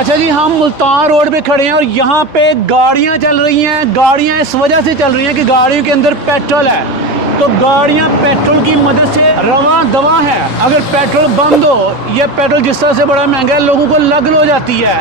अच्छा जी, हम मुल्तान रोड पे खड़े हैं और यहाँ पे गाड़ियाँ चल रही हैं। गाड़ियाँ इस वजह से चल रही हैं कि गाड़ियों के अंदर पेट्रोल है, तो गाड़ियाँ पेट्रोल की मदद से रवां दवा है। अगर पेट्रोल बंद हो, यह पेट्रोल जिस तरह से बड़ा महंगा है, लोगों को लग हो जाती है,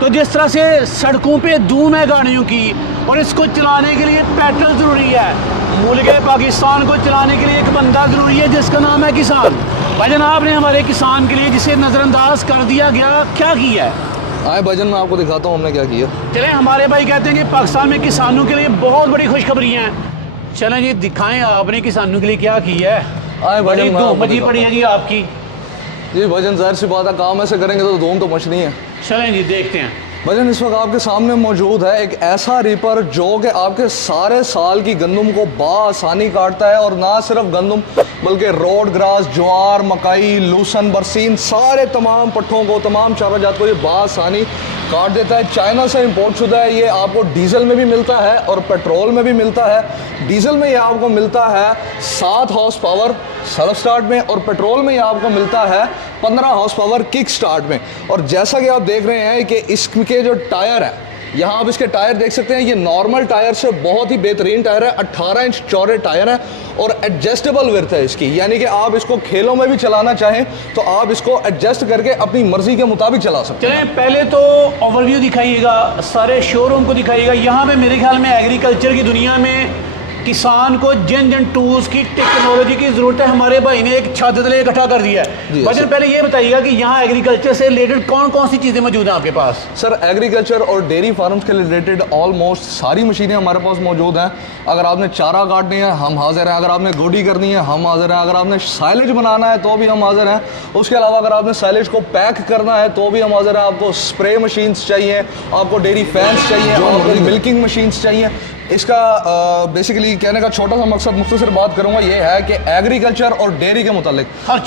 तो जिस तरह से सड़कों पे धूम है गाड़ियों की, और इसको चलाने के लिए पेट्रोल ज़रूरी है। मुल्क पाकिस्तान को चलाने के लिए एक बंदा ज़रूरी है जिसका नाम है किसान। भाईजान, आपने हमारे किसान के लिए जिसे नज़रअंदाज कर दिया गया, क्या किया है? आए भाईजान, मैं आपको दिखाता हूँ हमने क्या किया। चलें, हमारे भाई कहते हैं कि पाकिस्तान में किसानों के लिए बहुत बड़ी खुशखबरियाँ हैं। चलें जी, दिखाएं आपने किसानों के लिए क्या किया है। आए भाईजान, धूम मची पड़ी है जी आपकी। जी भाईजान, जाहिर सी बात है, काम ऐसे करेंगे तो धूम तो मचनी है। चलें जी, देखते हैं। भाईजान, इस वक्त आपके सामने मौजूद है एक ऐसा रीपर जो कि आपके सारे साल की गंदम को बाआसानी काटता है, और ना सिर्फ गंदम बल्कि रोड ग्रास, ज्वार, मकई, लूसन, बरसीन, सारे तमाम पट्ठों को, तमाम चारा जात को ये बाआसानी काट देता है। चाइना से इंपोर्ट शुदा है। ये आपको डीजल में भी मिलता है और पेट्रोल में भी मिलता है। डीजल में ये आपको मिलता है 7 हॉर्स पावर सेल्फ स्टार्ट में, और पेट्रोल में ये आपको मिलता है 15 हॉर्स पावर किक स्टार्ट में। और जैसा कि आप देख रहे हैं कि इसके जो टायर है, यहाँ आप इसके टायर देख सकते हैं, ये नॉर्मल टायर से बहुत ही बेहतरीन टायर है। 18 इंच चौड़े टायर है और एडजस्टेबल विड्थ है इसकी, यानी कि आप इसको खेलों में भी चलाना चाहें तो आप इसको एडजस्ट करके अपनी मर्जी के मुताबिक चला सकते हैं। चलें, पहले तो ओवरव्यू दिखाइएगा, सारे शोरूम को दिखाइएगा। यहाँ पे मेरे ख्याल में एग्रीकल्चर की दुनिया में किसान को जिन जिन टूल्स की, टेक्नोलॉजी की ज़रूरत है, हमारे भाई ने एक छत तले इकट्ठा कर दिया है। भाईजान, पहले ये बताइएगा कि यहाँ एग्रीकल्चर से रिलेटेड कौन कौन सी चीज़ें मौजूद हैं आपके पास? सर, एग्रीकल्चर और डेयरी फार्म्स के रिलेटेड ऑलमोस्ट सारी मशीनें हमारे पास मौजूद हैं। अगर आपने चारा काटनी है, हम हाजिर हैं। अगर आपने गोडी करनी है, हम हाजिर हैं। अगर आपने साइलेज बनाना है तो भी हम हाजिर हैं। उसके अलावा अगर आपने साइलेज को पैक करना है तो भी हम हाजिर हैं। आपको स्प्रे मशीन्स चाहिए, आपको डेयरी फैंस चाहिए, आपको मिल्किंग मशीन्स चाहिए। इसका बेसिकली कहने का छोटा सा मकसद, मुख्तसर बात करूंगा, ये है कि एग्रीकल्चर और डेयरी के मुतालिक हर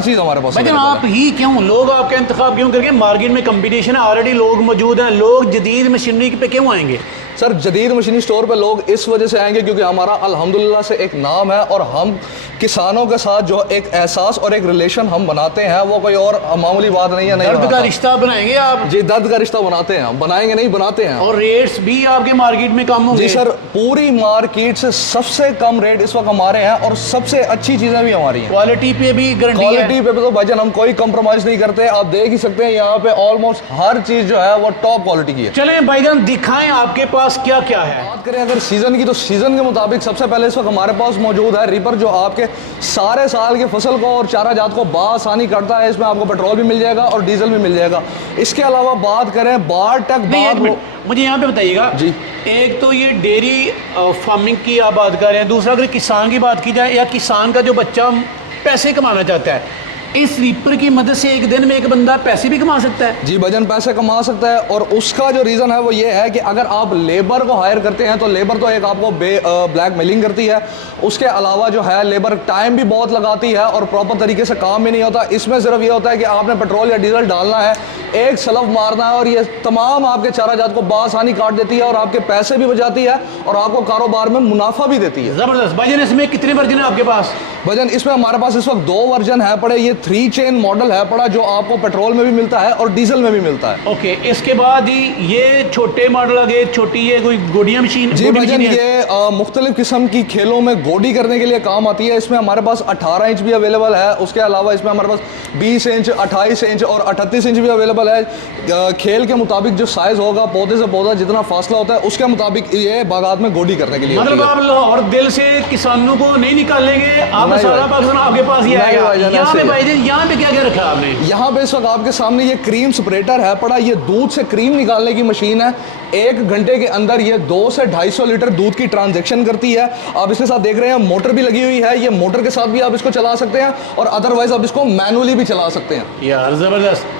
चीज़ हमारे पास। लेकिन आप ही क्यों, लोग आपका इंतखाब क्यों करके? मार्केट में कंपटीशन है, ऑलरेडी लोग मौजूद हैं, लोग जदीद मशीनरी पे क्यों आएंगे? सर, जदीद मशीनी स्टोर पे लोग इस वजह से आएंगे क्योंकि हमारा अल्हम्दुलिल्लाह से एक नाम है, और हम किसानों के साथ जो एक एहसास और एक रिलेशन हम बनाते हैं, वो कोई और मामूली बात नहीं है। नहीं, दर्द का रिश्ता बनाएंगे आप? जी, दर्द का रिश्ता बनाते हैं, बनाएंगे नहीं, बनाते हैं। और रेट्स भी आपके मार्केट में कम होंगे? जी सर, पूरी मार्केट से सबसे कम रेट इस वक्त हमारे हैं, और सबसे अच्छी चीजें भी हमारी हैं। क्वालिटी पे भी गारंटी है? क्वालिटी पे तो भाईजान हम कोई कंप्रोमाइज नहीं करते। आप देख ही सकते हैं यहाँ पे ऑलमोस्ट हर चीज जो है वो टॉप क्वालिटी की है। चलें भाईजान, दिखाएं आपके पास क्या क्या है। बात करें अगर सीजन की, तो सीजन के मुताबिक सबसे पहले इस वक्त हमारे पास मौजूद है रीपर, जो आपके सारे साल के फसल को और चारा जात को बाआसानी करता है। इसमें आपको पेट्रोल भी मिल जाएगा और डीजल भी मिल जाएगा। इसके अलावा बात करें बार तक, मुझे यहाँ पे बताइएगा जी, एक तो ये डेयरी फार्मिंग की आप बात कर रहे हैं, दूसरा अगर किसान की बात की जाए, या किसान का जो बच्चा पैसे कमाना चाहता है, इस रीपर की मदद से एक दिन में एक बंदा पैसे भी कमा सकता है? जी भाईजान, पैसे कमा सकता है, और उसका जो रीज़न है वो ये है कि अगर आप लेबर को हायर करते हैं तो लेबर तो एक आपको ब्लैक मेलिंग करती है। उसके अलावा जो है लेबर टाइम भी बहुत लगाती है और प्रॉपर तरीके से काम भी नहीं होता। इसमें सिर्फ ये होता है कि आपने पेट्रोल या डीजल डालना है, एक सलफ मारना है, और ये तमाम आपके चारा जात को बाआसानी काट देती है, और आपके पैसे भी बचाती है, और आपको कारोबार में मुनाफा भी देती है। ज़बरदस्त। भाईजान, इसमें कितने वर्जन है आपके पास? भाईजान, इसमें हमारे पास इस वक्त 2 वर्जन है पड़े। ये 3 चेन मॉडल है पड़ा, जो आपको पेट्रोल में भी मिलता है और डीजल में भी मिलता है। ओके, इसके बाद ही ये छोटे मॉडल आ गए, छोटी ये कोई गोडियां मशीन? जी भाईजान, ये मुख्तलिफ किस्म की खेलों में गोडी करने के लिए काम आती है। इसमें हमारे पास 18 इंच भी अवेलेबल है। उसके अलावा इसमें हमारे पास 20 इंच, 28 इंच और 38 इंच भी अवेलेबल है। खेल के मुताबिक जो साइज होगा, पौधे से पौधा जितना फासला होता है, उसके मुताबिक ये बागात में गोडी करने के लिए। मतलब आप लाहौर दिल से किसानों को नहीं निकालेंगे, आप सारा पाकिस्तान आपके पास ही आएगा। यहाँ पे भाईजान, यहाँ पे क्या क्या रखा आपने? यहाँ पे इस वक्त आपके सामने ये क्रीम सेपरेटर है पड़ा। ये दूध से क्रीम निकालने की मशीन है। 1 घंटे के अंदर ये 200 से 250 लीटर दूध की ट्रांजैक्शन करती है। आप इसके साथ देख रहे हैं मोटर भी लगी हुई है। ये मोटर के साथ भी आप इसको चला सकते हैं, और अदरवाइज आप इसको मैनुअली भी चला सकते हैं। यार जबरदस्त।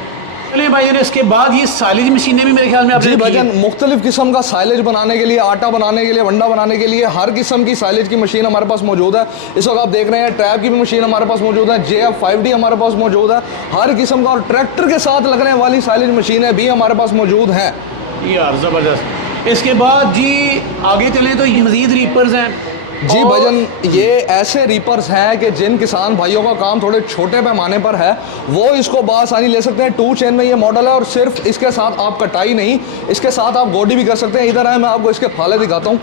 चलिए भाईजान, इसके बाद ये साइलेज मशीनें भी मेरे ख्याल में आपने? जी भाईजान, मुख्तलिफ किस्म का साइलेज बनाने के लिए, आटा बनाने के लिए, वंडा बनाने के लिए, हर किस्म की साइलेज की मशीन हमारे पास मौजूद है। इस वक्त आप देख रहे हैं ट्रैप की भी मशीन हमारे पास मौजूद है, JF 5D हमारे पास मौजूद है। हर किस्म का, और ट्रैक्टर के साथ लगने वाली साइलेज मशीनें भी हमारे पास मौजूद हैं। यार ज़बरदस्त। इसके बाद जी आगे चलें तो ये मज़ीद रीपर्स हैं। जी और- भाईजान, ये ऐसे रीपर्स हैं कि जिन किसान भाइयों का काम थोड़े छोटे पैमाने पर है वो इसको बासानी ले सकते हैं। 2 चेन में ये मॉडल है और सिर्फ इसके साथ आप कटाई नहीं, इसके साथ आप गोडी भी कर सकते हैं। इधर आए, मैं आपको इसके फाले दिखाता हूँ।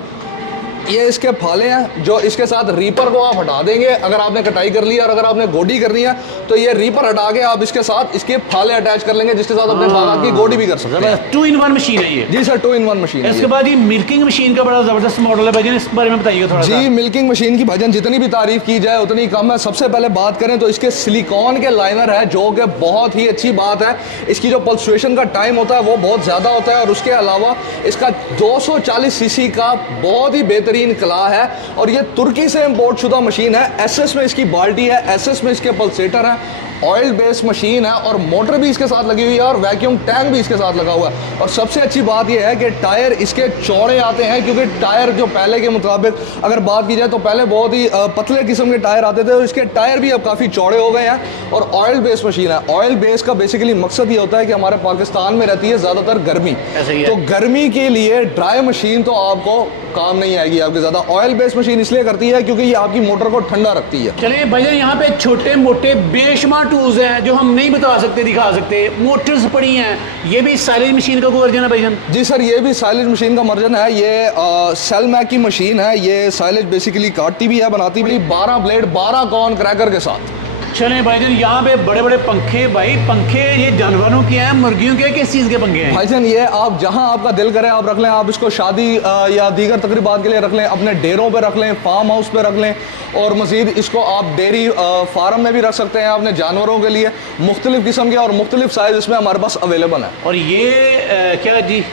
ये इसके फाले हैं जो इसके साथ रीपर को आप हटा देंगे अगर आपने कटाई कर ली और अगर आपने गोडी करनी है तो ये रीपर हटा के आप इसके साथ इसके फाले अटैच कर लेंगे, जिसके साथ अपने बागात की गोडी भी कर सकते हैं। 2 in 1 मशीन है ये। जी सर, 2 in 1 मशीन है इसके ये। बाद ये मिल्किंग मशीन का बड़ा जबरदस्त मॉडल है भाईजान, इस बारे में बताइए थोड़ा सा। जी, मिल्किंग मशीन की भाईजान जितनी भी तारीफ की जाए उतनी कम है। सबसे पहले बात करें तो इसके सिलिकॉन के लाइनर है जो कि बहुत ही अच्छी बात है। इसकी जो पल्सुएशन का टाइम होता है वो बहुत ज़्यादा होता है और उसके अलावा इसका 240 सीसी का बहुत ही बेहतरीन कला है और ये तुर्की से इंपोर्ट शुदा मशीन है। एसएस में इसकी बाल्टी है, एसएस में इसके पल्सेटर है, ऑयल बेस्ड मशीन है और मोटर भी इसके साथ लगी हुई है और वैक्यूम टैंक भी इसके साथ लगा हुआ है। और सबसे अच्छी बात यह है कि टायर इसके चौड़े आते हैं, क्योंकि टायर जो पहले के मुताबिक अगर बात की जाए तो पहले बहुत ही पतले किस्म के टायर आते थे और इसके टायर भी अब काफ़ी चौड़े हो गए हैं। और ऑयल बेस्ड मशीन है। ऑयल बेस्ड का बेसिकली मकसद ये होता है कि हमारे पाकिस्तान में रहती है ज़्यादातर गर्मी, ऐसे ही है। तो गर्मी के लिए ड्राई मशीन तो आपको काम नहीं आएगी आपके ज़्यादा। ऑयल बेस्ड मशीन इसलिए करती है क्योंकि ये आपकी मोटर को ठंडा रखती है। चलिए भाईजान, यहाँ पे छोटे मोटे बेशुमार टूल्स हैं जो हम नहीं बता सकते, दिखा सकते। मोटर्स पड़ी हैं, ये भी साइलेज मशीन का कोई वर्जन है भाईजान? जी सर, ये भी साइलेज मशीन का वर्जन है। ये सेल मैक की मशीन है। ये साइलेज बेसिकली काटती भी है, बनाती भी। 12 ब्लेड 12 कॉर्न क्रैकर के साथ। चलें भाईजान, यहाँ पे बड़े बड़े पंखे, भाई पंखे ये जानवरों के हैं, मुर्गियों के, किस चीज़ के पंखे हैं? भाईजान ये आप जहां आपका दिल करे आप रख लें। आप इसको शादी या दीगर तकरीबात के लिए रख लें, अपने डेरों पे रख लें, फार्म हाउस पे रख लें और मज़ीद इसको आप डेयरी फार्म में भी रख सकते हैं अपने जानवरों के लिए। मुख्तलिफ किस्म के और मुख्तलिफ साइज़ इसमें हमारे पास अवेलेबल है। और ये क्या जी?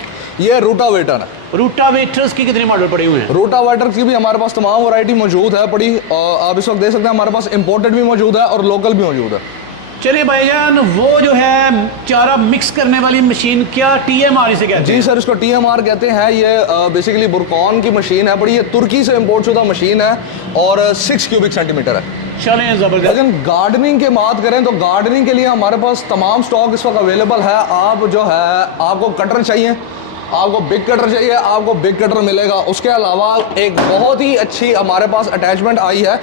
ये रूटावेटर है। रूटावेटर्स की कितने मॉडल पड़े हुए हैं? रूटावेटर की भी हमारे पास तमाम वैरायटी मौजूद है पड़ी। आप इस वक्त देख सकते हैं हमारे पास इंपोर्टेड भी मौजूद है और लोकल भी मौजूद है। चलिए भाईजान, वो जो है चारा मिक्स करने वाली मशीन, क्या TMR इसे कहते हैं? जी सर, इसको TMR कहते हैं। ये बेसिकली बुरकान की मशीन है पड़ी। ये तुर्की से इंपोर्ट शुदा मशीन है और 6 क्यूबिक सेंटीमीटर है। चलें, जबरदस्त। लेकिन गार्डनिंग की बात करें तो गार्डनिंग के लिए हमारे पास तमाम स्टॉक इस वक्त अवेलेबल है। आप जो है, आपको कटर चाहिए, आपको बिग कटर चाहिए, आपको बिग कटर मिलेगा। उसके अलावा एक बहुत ही अच्छी हमारे पास अटैचमेंट आई है,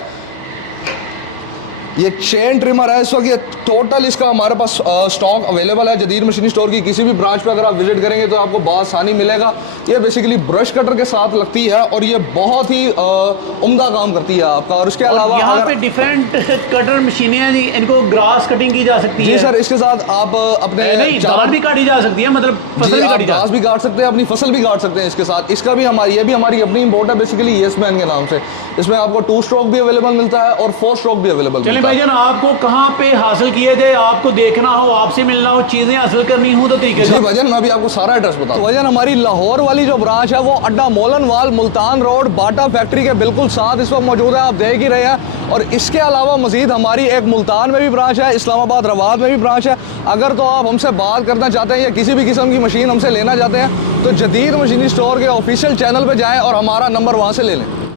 ये चेन ट्रिमर है। इस वक्त ये टोटल इसका हमारे पास स्टॉक अवेलेबल है जदीद मशीनी स्टोर की किसी भी ब्रांच पे अगर आप विजिट करेंगे तो आपको बासानी मिलेगा। ये बेसिकली ब्रश कटर के साथ लगती है और ये बहुत ही उम्दा काम करती है आपका। और इसके अलावा यहाँ पे डिफरेंट कटर मशीनें हैं जी, इनको ग्रास कटिंग की जा सकती है। जी सर, इसके साथ आप अपने नहीं, दाल भी काटी जा सकती है, मतलब फसल भी काटी जा घास भी काट सकते हैं, अपनी फसल भी काट सकते हैं इसके साथ। इसका भी हमारी ये भी हमारी अपनी इंपोर्ट है बेसिकली येसमैन के नाम से। इसमें आपको 2 स्ट्रोक भी अवेलेबल मिलता है और 4 स्ट्रोक भी अवेलेबल। चलिए भाईजान, आपको कहाँ पे हासिल किए थे? आपको देखना हो, आपसे मिलना हो, चीजें हासिल करनी हो तो तरीके जी से। भाईजान, मैं अभी आपको सारा एड्रेस बता दूं। भाईजान हमारी लाहौर वाली जो ब्रांच है वो अड्डा मोलनवाल मुल्तान रोड बाटा फैक्ट्री के बिल्कुल साथ इस वक्त मौजूद है, आप देख ही रहे हैं। और इसके अलावा मजीद हमारी एक मुल्तान में भी ब्रांच है, इस्लामाबाद रवाद में भी ब्रांच है। अगर तो आप हमसे बात करना चाहते हैं या किसी भी किस्म की मशीन हमसे लेना चाहते हैं तो जदीद मशीनी स्टोर के ऑफिशियल चैनल पर जाएँ और हमारा नंबर वहाँ से ले लें।